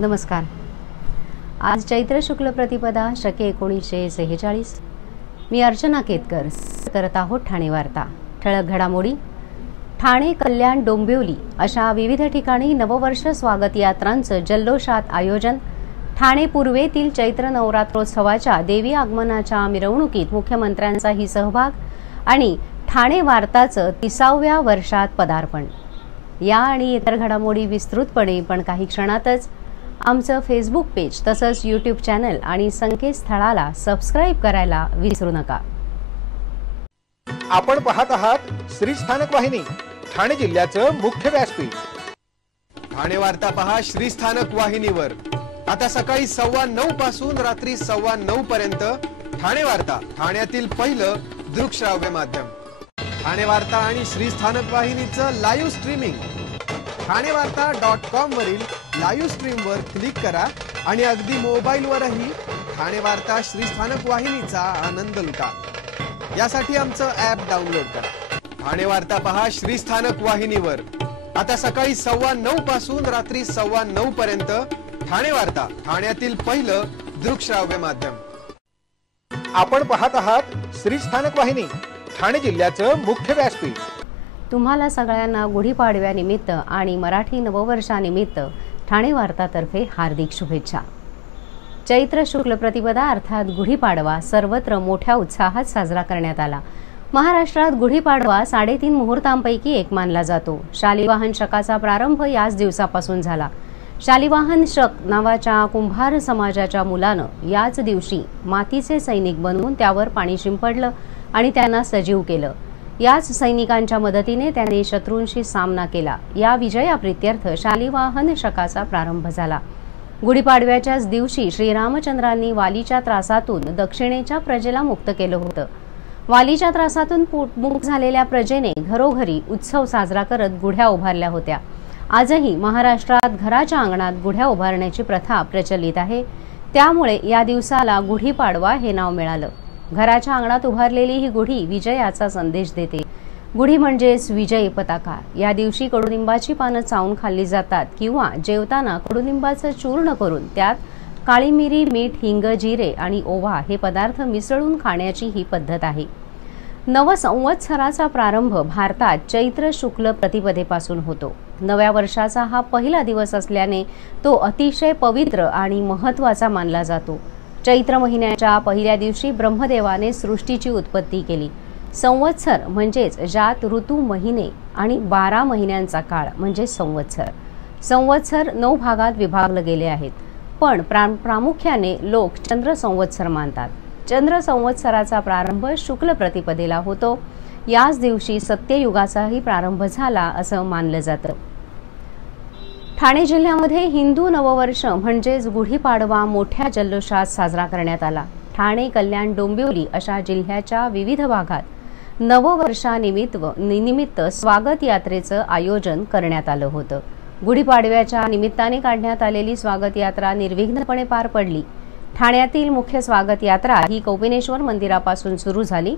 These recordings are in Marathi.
नमस्कार। आज चैत्र शुक्ल प्रतिपदा शके 1946। मी अर्चना केतकर करत आहोत ठाणे वार्ता। ठळक घडामोडी। ठाणे, कल्याण, डोंबिवली अशा विविध ठिकाणी नववर्ष स्वागत यात्रांचं जल्लोषात आयोजन। ठाणे पूर्वेतील चैत्र नवरात्रोत्सवाच्या देवी आगमनाच्या मिरवणुकीत मुख्यमंत्र्यांचाही सहभाग आणि ठाणे वार्ताचं 30व्या वर्षात पदार्पण। या आणि इतर घडामोडी विस्तृतपणे पण काही क्षणातच आमचं फेसबुक पेज तसंच यूट्यूब चॅनल आणि संकेतस्थळाला सबस्क्राइब करायला विसरू नका। आपण पाहत आहात श्री स्थानक वाहिनी, ठाणे जिल्ह्याचं मुख्य व्यासपीठ। ठाणे वार्ता पहा श्री स्थानक वाहिनीवर। आता सकाळी 9:15 पासून रात्री 9:15 पर्यंत ठाणे वार्ता, ठाण्यातील पहिलं दृकश्राव्य माध्यम। ठाणे वार्ता आणि श्री स्थानक वाहिनीचं लाईव्ह स्ट्रीमिंग ठाणेवार्ता.com वरील लाईव्ह स्ट्रीम वर क्लिक करा आणि अगदी मोबाईलवरही ठाणे वार्ता श्री स्थानक वाहिनीचा आनंद लुटा। यासाठी आमचं ॲप डाउनलोड करा। ठाणे वार्ता पहा श्री स्थानक वाहिनीवर। आता सकाळी 9:15 पासून रात्री 9:15 पर्यंत ठाणे वार्ता, ठाण्यातील पहिलं दृकश्राव्य माध्यम। आपण पाहत आहात श्री स्थानक वाहिनी, ठाणे जिल्ह्याचं मुख्य व्यासपीठ। तुम्हाला सगळ्यांना गुढीपाडव्यानिमित्त आणि मराठी नववर्षानिमित्त ठाणे वार्तातर्फे हार्दिक शुभेच्छा। चैत्र शुक्ल प्रतिपदा अर्थात गुढीपाडवा सर्वत्र मोठ्या उत्साहात साजरा करण्यात आला। महाराष्ट्रात गुढीपाडवा 3.5 मुहूर्तांपैकी एक मानला जातो। शालिवाहन शकाचा प्रारंभ याच दिवसापासून झाला। शालिवाहन शक नावाच्या कुंभार समाजाच्या मुलानं याच दिवशी मातीचे सैनिक बनवून त्यावर पाणी शिंपडलं आणि त्यांना सजीव केलं। याच सैनिकांच्या मदतीने त्याने शत्रूंशी सामना केला। या विजयाप्रित्यर्थ शालिवाहन शकाचा प्रारंभ झाला। गुढीपाडव्याच्याच दिवशी श्रीरामचंद्रांनी वालीच्या त्रासातून दक्षिणेच्या प्रजेला मुक्त केलं होतं। वालीच्या त्रासातून मुक्त झालेल्या प्रजेने घरोघरी उत्सव साजरा करत गुढ्या उभारल्या होत्या। आजही महाराष्ट्रात घराच्या अंगणात गुढ्या उभारण्याची प्रथा प्रचलित आहे। त्यामुळे या दिवसाला गुढीपाडवा हे नाव मिळालं। घराच्या अंगणात उभारलेली ही गुढी विजयाचा संदेश देते। गुढी म्हणजेच विजय पताका। या दिवशी कडुनिंबाची पानं चावून खाल्ली जातात किंवा जेवताना कडुनिंबाचं चूर्ण करून त्यात काळी मिरी, मीठ, हिंग, जिरे आणि ओवा हे पदार्थ मिसळून खाण्याची ही पद्धत आहे। नव संवत्सराचा प्रारंभ भारतात चैत्र शुक्ल प्रतिपदेपासून होतो। नव्या वर्षाचा हा पहिला दिवस असल्याने तो अतिशय पवित्र आणि महत्त्वाचा मानला जातो। चैत्र महिन्याच्या पहिल्या दिवशी ब्रह्मदेवाने सृष्टीची उत्पत्ती केली। संवत्सर म्हणजेच ज्यात ऋतू, महिने आणि 12 महिन्यांचा काळ म्हणजे संवत्सर। संवत्सर 9 भागात विभागले गेले आहेत, पण प्रामुख्याने लोक चंद्र संवत्सर मानतात। चंद्र संवत्सराचा प्रारंभ शुक्ल प्रतिपदेला होतो। याच दिवशी सत्ययुगाचाही प्रारंभ झाला असं मानलं जातं। ठाणे जिल्ह्यामध्ये हिंदू नववर्ष म्हणजेच गुढीपाडवा मोठ्या जल्लोषात साजरा करण्यात आला। ठाणे, कल्याण, डोंबिवली अशा जिल्ह्याच्या विविध भागात नववर्षानिमित्त स्वागत यात्रेचं आयोजन करण्यात आलं होतं। गुढीपाडव्याच्या निमित्ताने काढण्यात आलेली स्वागत यात्रा निर्विघ्नपणे पार पडली। ठाण्यातील मुख्य स्वागत यात्रा ही कौपिनेश्वर मंदिरापासून सुरू झाली।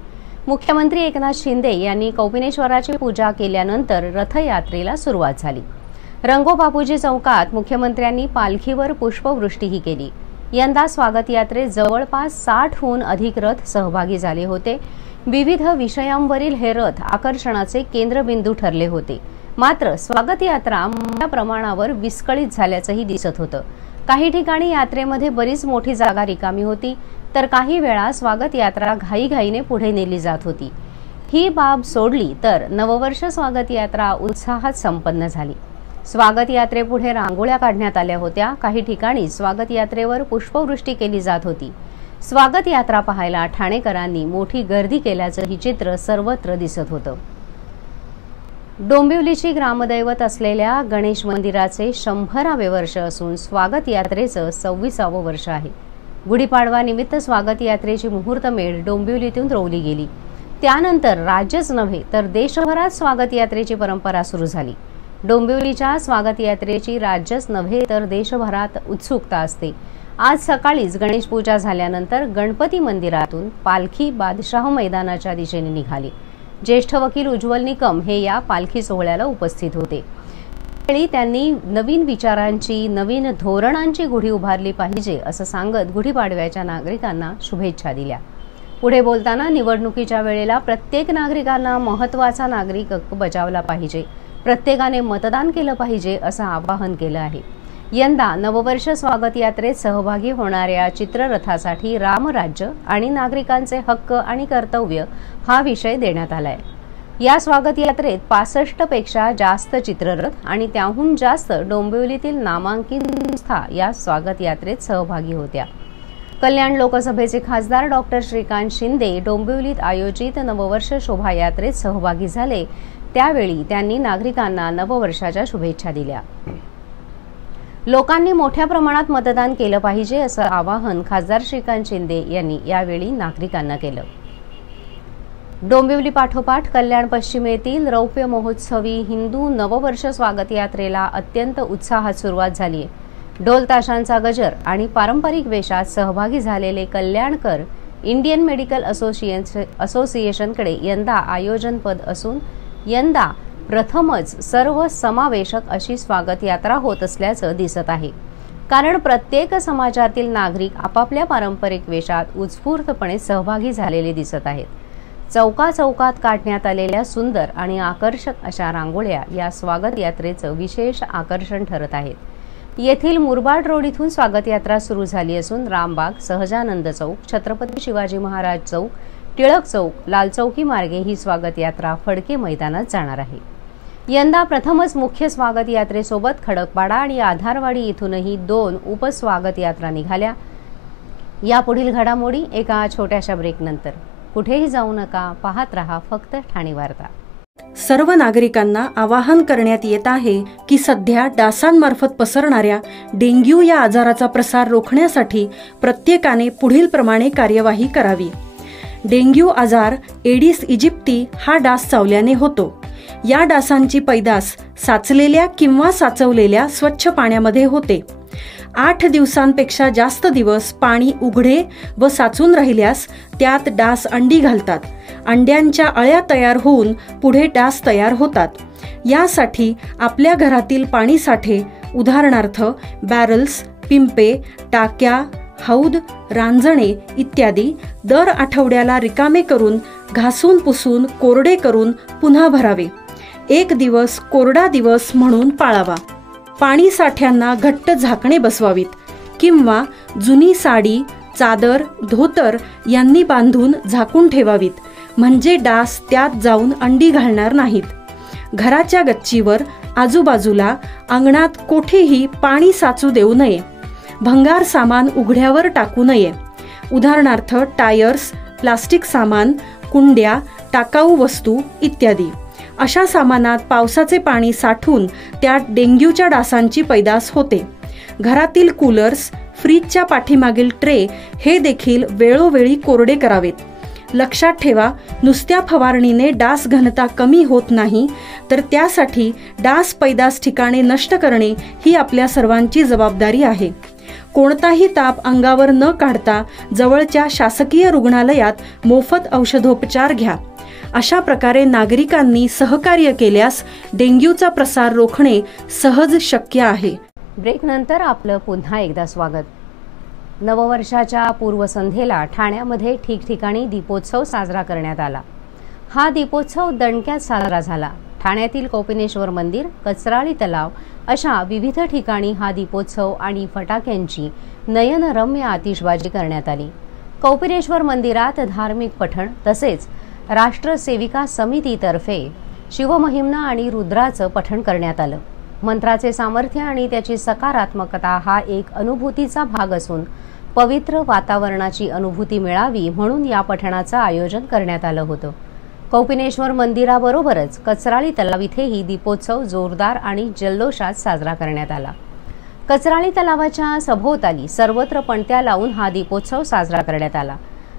मुख्यमंत्री एकनाथ शिंदे यांनी कौपिनेश्वराची पूजा केल्यानंतर रथयात्रेला सुरुवात झाली। रंगोबापूजी चौकात मुख्यमंत्र्यांनी पालखीवर पुष्पवृष्टीही केली। यंदा स्वागत यात्रेत जवळपास 60हून अधिक रथ सहभागी झाले होते। विविध विषयांवरील हे रथ आकर्षणाचे केंद्रबिंदू ठरले होते। मात्र स्वागत यात्रा मोठ्या प्रमाणावर विस्कळीत झाल्याचंही दिसत होतं। काही ठिकाणी यात्रेमध्ये बरीच मोठी जागा रिकामी होती, तर काही वेळा स्वागत यात्रा घाईघाईने पुढे नेली जात होती। ही बाब सोडली तर नववर्ष स्वागत यात्रा उत्साहात संपन्न झाली। स्वागत यात्रेपुढे रांगोळ्या काढण्यात आल्या होत्या। काही ठिकाणी स्वागत यात्रेवर पुष्पवृष्टी केली जात होती। स्वागत यात्रा पाहायला ठाणेकरांनी मोठी गर्दी केल्याचं ही चित्र सर्वत्र दिसत होतं। डोंबिवलीची ग्रामदैवत असलेल्या गणेश मंदिराचे 100वे वर्ष असून स्वागत यात्रेचं 26वे वर्ष आहे। गुढीपाडवा निमित्त स्वागत यात्रेची मुहूर्तमेढ डोंबिवलीतून रोवली गेली। त्यानंतर राज्यच नव्हे तर देशभरात स्वागत यात्रेची परंपरा सुरू झाली। डोंबिवलीच्या स्वागत यात्रेची राज्यच नव्हे तर देशभरात उत्सुकता असते। आज सकाळीच गणेश पूजा झाल्यानंतर गणपती मंदिरातून पालखी बादशाह मैदानाच्या दिशेने निघाली। ज्येष्ठ वकील उज्ज्वल निकम हे या पालखी सोहळ्याला उपस्थित होते। यावेळी त्यांनी नवीन विचारांची, नवीन धोरणांची गुढी उभारली पाहिजे असं सांगत गुढीपाडव्याच्या नागरिकांना शुभेच्छा दिल्या. पुढे बोलताना निवडणुकीच्या वेळेला प्रत्येक नागरिकांना महत्त्वाचा नागरिक हक्क बजावला पाहिजे, प्रत्येकाने मतदान केलं पाहिजे असं आवाहन केलं आहे. यंदा नववर्ष स्वागत यात्रेत सहभागी होणाऱ्या चित्ररथासाठी रामराज्य आणि नागरिकांचे हक्क आणि कर्तव्य हा विषय देण्यात आलाय. या स्वागत यात्रेत 65 पेक्षा जास्त चित्ररथ आणि त्याहून जास्त डोंबिवलीतील नामांकित संस्था या स्वागत यात्रेत सहभागी होत्या. कल्याण लोकसभेचे खासदार डॉक्टर श्रीकांत शिंदे डोंबिवलीत आयोजित नववर्ष शोभायात्रेत सहभागी झाले. त्यावेळी त्यांनी नागरिकांना नववर्षाच्या शुभेच्छा दिल्या. लोकांनी मोठ्या प्रमाणात मतदान केलं पाहिजे असं आवाहन खासदार श्रीकांत शिंदे यांनी यावेळी नागरिकांना केलं. डोंबिवली पाठोपाठ कल्याण पश्चिमेतील रौप्य महोत्सवी हिंदू नववर्ष स्वागत यात्रेला अत्यंत उत्साहात सुरुवात झाली आहे. ढोल ताशांचा गजर आणि पारंपरिक वेशात सहभागी झालेले कल्याणकर इंडियन मेडिकल असोसिएशनकडे यंदा आयोजनपद असून यंदा प्रथमच सर्व समावेशक अशी स्वागत यात्रा होत असल्याचं दिसत आहे. कारण प्रत्येक समाजातील नागरिक आपापल्या पारंपरिक वेशात उत्स्फूर्तपणे सहभागी झालेले दिसत आहेत. चौकाचौकात काढण्यात आलेल्या सुंदर आणि आकर्षक अशा रांगोळ्या या स्वागत यात्रेचं विशेष आकर्षण ठरत आहेत. येथील मुरबाड रोड इथून स्वागत यात्रा सुरू झाली असून रामबाग, सहजानंद चौक, छत्रपती शिवाजी महाराज चौक, टिळक चौक, लाल चौकी मार्गे ही स्वागत यात्रा फडके मैदानात जाणार आहे. यंदा प्रथमच मुख्य स्वागत यात्रेसोबत खडकपाडा आणि आधारवाडी इथूनही 2 उपस्वागत यात्रा निघाल्या. यापुढील घडामोडी एका छोट्याशा ब्रेकनंतर. कुठेही जाऊ नका, पाहत रहा फक्त ठाणे वार्ता. सर्व नागरिकांना आवाहन करण्यात येत आहे की सध्या डासांमार्फत पसरणाऱ्या डेंग्यू या आजाराचा प्रसार रोखण्यासाठी प्रत्येकाने पुढील प्रमाणे कार्यवाही करावी. डेंग्यू आजार एडिस इजिप्ती हा डास चावल्याने होतो. या डासांची पैदास साचलेल्या किंवा साचवलेल्या स्वच्छ पाण्यामध्ये होते. 8 दिवसांपेक्षा जास्त दिवस पाणी उघडे व साचून राहिल्यास त्यात डास अंडी घालतात. अंड्यांच्या अळ्या तयार होऊन पुढे डास तयार होतात. यासाठी आपल्या घरातील पाणी साठे उदाहरणार्थ बॅरल्स, पिंपे, टाक्या, हौद, रांजणे इत्यादी दर आठवड्याला रिकामे करून घासून पुसून कोरडे करून पुन्हा भरावे. 1 दिवस कोरडा दिवस म्हणून पाळावा. पाणी साठ्यांना घट्ट झाकणे बसवावीत किंवा जुनी साडी, चादर, धोतर यांनी बांधून झाकून ठेवावीत, म्हणजे डास त्यात जाऊन अंडी घालणार नाहीत. घराच्या गच्चीवर, आजूबाजूला, अंगणात कोठेही पाणी साचू देऊ नये. भंगार सामान उघड्यावर टाकू नये. उदाहरणार्थ टायर्स, प्लास्टिक सामान, कुंड्या, टाकाऊ वस्तू इत्यादी. अशा सामानात पावसाचे पाणी साठून त्यात डेंग्यूच्या डासांची पैदास होते. घरातील कूलर्स, फ्रीजच्या पाठीमागील ट्रे हे देखील वेळोवेळी कोरडे करावेत. लक्षात ठेवा, नुसत्या फवारणीने डास घनता कमी होत नाही, तर त्यासाठी डास पैदास ठिकाणे नष्ट करणे ही आपल्या सर्वांची जबाबदारी आहे. कोणताही ताप अंगावर न काढता जवळच्या शासकीय रुग्णालयात मोफत औषधोपचार घ्या. अशा प्रकारे नागरिकांनी सहकार्य केल्यास डेंग्यूचा प्रसार रोखणे सहज शक्य आहे. ब्रेकनंतर आपलं पुन्हा एकदा स्वागत. नववर्षाच्या पूर्वसंध्येला ठाण्यामध्ये ठिकठिकाणी दीपोत्सव साजरा करण्यात आला. हा दीपोत्सव दणक्यात साजरा झाला. ठाण्यातील कोपिनेश्वर मंदिर, कचराळी तलाव अशा विविध ठिकाणी हा दीपोत्सव आणि फटाक्यांची नयनरम्य आतिषबाजी करण्यात आली. कोपिनेश्वर मंदिरात धार्मिक पठण तसेच राष्ट्र सेविका समितीतर्फे शिवमहिम्न आणि रुद्राचं पठण करण्यात आलं. मंत्राचे सामर्थ्य आणि त्याची सकारात्मकता हा एक अनुभूतीचा भाग असून पवित्र वातावरणाची अनुभूती मिळावी म्हणून या पठणाचं आयोजन करण्यात आलं होतं. कोपिनेश्वर मंदिराबरोबरच कचराळी तलाव इथेही दीपोत्सव जोरदार आणि जल्लोषात साजरा करण्यात आला. कचराळी तलावाच्या सभोवताली सर्वत्र पणत्या लावून हा दीपोत्सव साजरा करण्यात आला.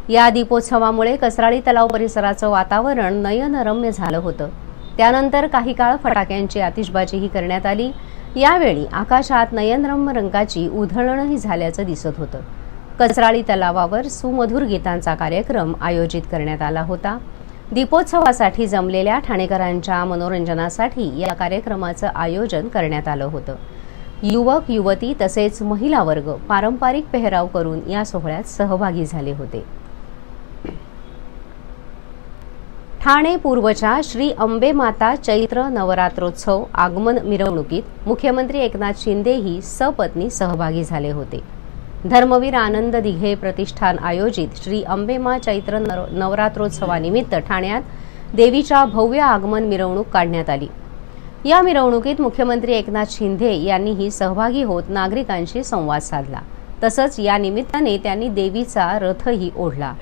या दीपोत्सवामुळे कचराळी तलाव परिसराचं वातावरण नयनरम्य झालं होतं. त्यानंतर काही काळ फटाक्यांची आतिषबाजीही करण्यात आली. यावेळी आकाशात नयनरम्य रंगाची उधळणही झाल्याचं दिसत होतं. कचराळी तलावावर सुमधुर गीतांचा कार्यक्रम आयोजित करण्यात आला होता. दीपोत्सवासाठी जमलेल्या ठाणेकरांच्या मनोरंजनासाठी या कार्यक्रमाचं आयोजन करण्यात आलं होतं. युवक युवती तसेच महिला वर्ग पारंपरिक पेहराव करून या सोहळ्यात सहभागी झाले होते. ठाणे पूर्वच्या श्री अंबे माता चैत्र नवरात्रोत्सव आगमन मिरवणुकीत मुख्यमंत्री एकनाथ शिंदेही सपत्नी सहभागी झाले होते. धर्मवीर आनंद दिघे प्रतिष्ठान आयोजित श्री अंबेमा चैत्र नवरात्रोत्सवानिमित्त ठाण्यात देवीच्या भव्य आगमन मिरवणूक काढण्यात आली. या मिरवणुकीत मुख्यमंत्री एकनाथ शिंदे यांनीही सहभागी होत नागरिकांशी संवाद साधला. तसंच या निमित्ताने त्यांनी देवीचा रथही ओढला.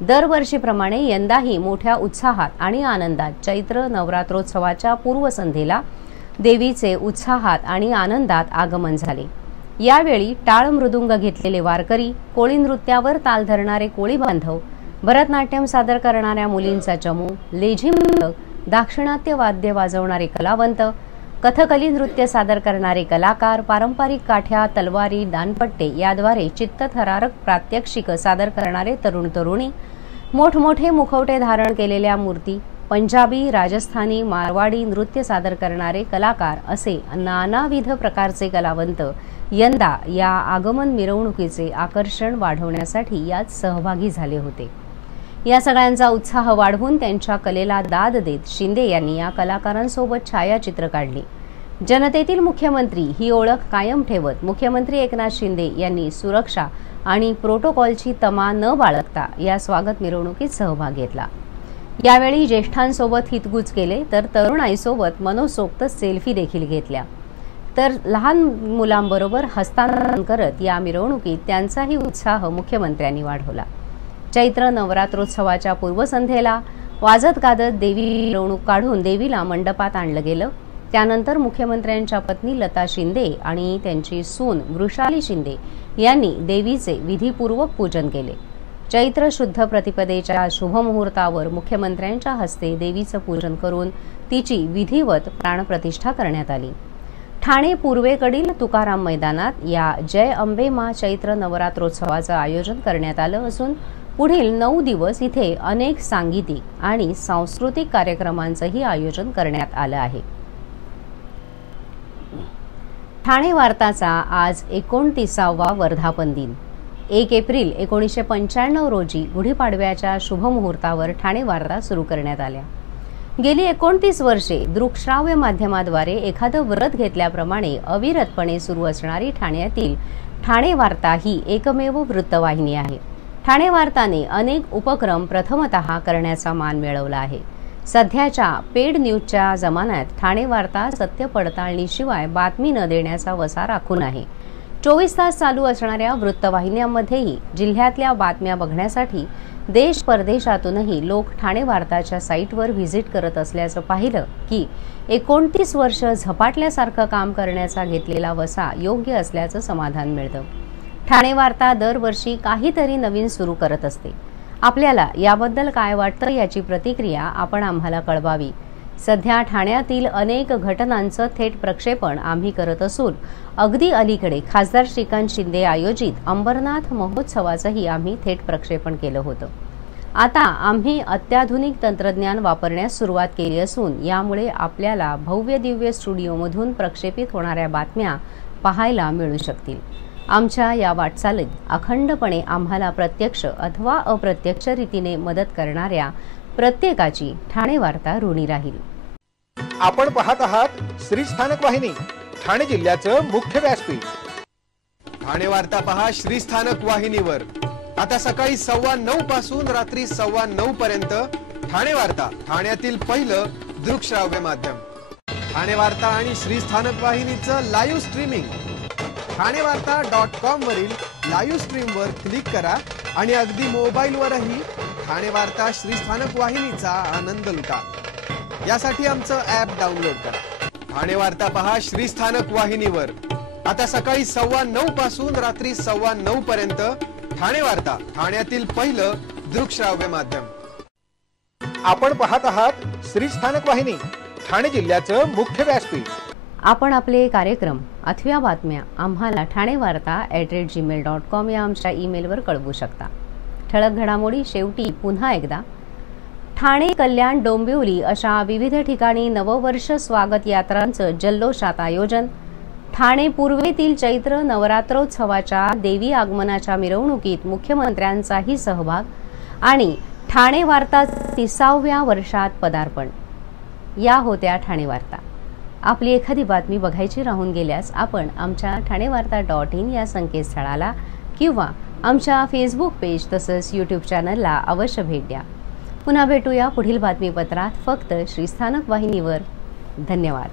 दरवर्षीप्रमाणे यंदाही मोठ्या उत्साहात आणि आनंदात चैत्र नवरात्रोत्सवाच्या पूर्वसंध्येला देवीचे उत्साहात आणि आनंदात आगमन झाले. यावेळी टाळ मृदुंग घेतलेले वारकरी, कोळी नृत्यावर ताल धरणारे कोळी बांधव, भरतनाट्यम सादर करणाऱ्या मुलींचा चमू, लेझिम, दाक्षिणात्य वाद्य वाजवणारे कलावंत, कथकली नृत्य सादर करणारे कलाकार, पारंपरिक काठ्या, तलवारी, दानपट्टे याद्वारे चित्तथरारक प्रात्यक्षिक सादर करणारे तरुण तरुणी, मोठमोठे मुखवटे धारण केलेल्या मूर्ती, पंजाबी, राजस्थानी, मारवाडी नृत्य सादर करणारे कलाकार असे नानाविध प्रकारचे कलावंत यंदा या आगमन मिरवणुकीचे आकर्षण वाढवण्यासाठी यात सहभागी झाले होते. या सगळ्यांचा उत्साह वाढवून त्यांच्या कलेला दाद देत शिंदे यांनी या कलाकारांसोबत छायाचित्र काढली. जनतेतील मुख्यमंत्री ही ओळख कायम ठेवत मुख्यमंत्री एकनाथ शिंदे यांनी सुरक्षा आणि प्रोटोकॉलची तमा न बाळगता या स्वागत मिरवणुकीत सहभाग घेतला. यावेळी ज्येष्ठांसोबत हितगुज केले तर तरुणाईसोबत मनोसोक्त सेल्फी देखील घेतल्या. तर लहान मुलांबरोबर हस्तांतरण करत या मिरवणुकीत त्यांचाही उत्साह मुख्यमंत्र्यांनी वाढवला. चैत्र नवरात्रोत्सवाच्या पूर्वसंध्येला वाजत गाजत देवी मिरवणूक काढून देवीला मंडपात आणलं गेलं. त्यानंतर मुख्यमंत्र्यांच्या पत्नी लता शिंदे आणि त्यांची सून वृषाली शिंदे यांनी देवीचे विधीपूर्वक पूजन केले. चैत्र शुद्ध प्रतिपदेच्या शुभमुहूर्तावर मुख्यमंत्र्यांच्या हस्ते देवीचं पूजन करून तिची विधिवत प्राणप्रतिष्ठा करण्यात आली. ठाणे पूर्वेकडील तुकाराम मैदानात या जय अंबे मा चैत्र नवरात्रोत्सवाचं आयोजन करण्यात आलं असून पुढील 9 दिवस इथे अनेक सांगीतिक आणि सांस्कृतिक कार्यक्रमांचंही आयोजन करण्यात आलं आहे. ठाणे वार्ताचा आज 29वा वर्धापन दिन. 1 एप्रिल 1995 रोजी गुढीपाडव्याच्या शुभमुहूर्तावर ठाणे वार्ता सुरू करण्यात आल्या. गेली 29 वर्षे दृकश्राव्य माध्यमाद्वारे एखादं व्रत घेतल्याप्रमाणे अविरतपणे सुरू असणारी ठाण्यातील ठाणे वार्ता ही एकमेव वृत्तवाहिनी आहे. ठाणे वार्ताने अनेक उपक्रम प्रथमतः करण्याचा मान मिळवला आहे. सध्याच्या पेड न्यूजच्या जमान्यात ठाणे वार्ता सत्य पडताळणीशिवाय बातमी न देण्याचा वसा राखून आहे. 24 तास चालू असणाऱ्या वृत्तवाहिन्यांमध्येही जिल्ह्यातल्या बातम्या बघण्यासाठी देश परदेशातूनही लोक ठाणे वार्ताच्या साईटवर व्हिजिट करत असल्याचं पाहिलं की 29 वर्ष झपाटल्यासारखं काम करण्याचा घेतलेला वसा योग्य असल्याचं समाधान मिळतं. ठाणे वार्ता दरवर्षी काहीतरी नवीन सुरू करत असते. आपल्याला याबद्दल काय वाटतं याची प्रतिक्रिया आपण आम्हाला कळवावी. सध्या ठाण्यातील अनेक घटनांचं थेट प्रक्षेपण आम्ही करत असून अगदी अलीकडे खासदार श्रीकांत शिंदे आयोजित अंबरनाथ महोत्सवाचंही आम्ही थेट प्रक्षेपण केलं होतं. आता आम्ही अत्याधुनिक तंत्रज्ञान वापरण्यास सुरुवात केली असून यामुळे आपल्याला भव्य दिव्य स्टुडिओमधून प्रक्षेपित होणाऱ्या बातम्या पाहायला मिळू शकतील. आमच्या या वाटचालीत अखंडपणे आम्हाला प्रत्यक्ष अथवा अप्रत्यक्ष रीतीने मदत करणाऱ्या प्रत्येकाची ठाणे वार्ता ऋणी राहील. आपण पाहत आहात श्री स्थानक वाहिनी, ठाणे जिल्ह्याचं मुख्य व्यासपीठ. ठाणे वार्ता पहा श्री स्थानक वाहिनीवर. आता सकाळी 9:15 पासून रात्री 9:15 पर्यंत ठाणे वार्ता, ठाण्यातील पहिलं दृकश्राव्य माध्यम. ठाणे वार्ता आणि श्री स्थानक वाहिनीचं लाईव्ह स्ट्रीमिंग ठाणेवार्ता.com वरील लाईव्ह स्ट्रीमवर क्लिक करा आणि अगदी मोबाईलवरही ठाणे वार्ता श्री स्थानक वाहिनीचा आनंद लुटा. यासाठी आमचं ॲप डाउनलोड करा. ठाणे वार्ता पहा श्री स्थानक वाहिनीवर. आता सकाळी 9:15 पासून रात्री 9:15 पर्यंत ठाणे वार्ता, ठाण्यातील पहिलं दृकश्राव्य माध्यम. आपण पाहत आहात श्री स्थानक वाहिनी, ठाणे जिल्ह्याचं मुख्य व्यासपीठ. आपण आपले कार्यक्रम अथवा बातम्या आम्हाला ठाणेवार्ता@gmail.com या आमच्या ईमेलवर कळवू शकता. ठळक घडामोडी शेवटी पुन्हा एकदा. ठाणे, कल्याण, डोंबिवली अशा विविध ठिकाणी नववर्ष स्वागत यात्रांचं जल्लोषात आयोजन. ठाणे पूर्वेतील चैत्र नवरात्रोत्सवाच्या देवी आगमनाच्या मिरवणुकीत मुख्यमंत्र्यांचाही सहभाग आणि ठाणे वार्ता 30व्या वर्षात पदार्पण. या होत्या ठाणे वार्ता. आपली एखादी बातमी बघायची राहून गेल्यास आपण आमच्या ठाणेवार्ता.in या संकेतस्थळाला किंवा आमच्या फेसबुक पेज तसंच यूट्यूब चॅनलला अवश्य भेट द्या. पुन्हा भेटूया पुढील बातमीपत्रात फक्त श्रीस्थानक वाहिनीवर. धन्यवाद.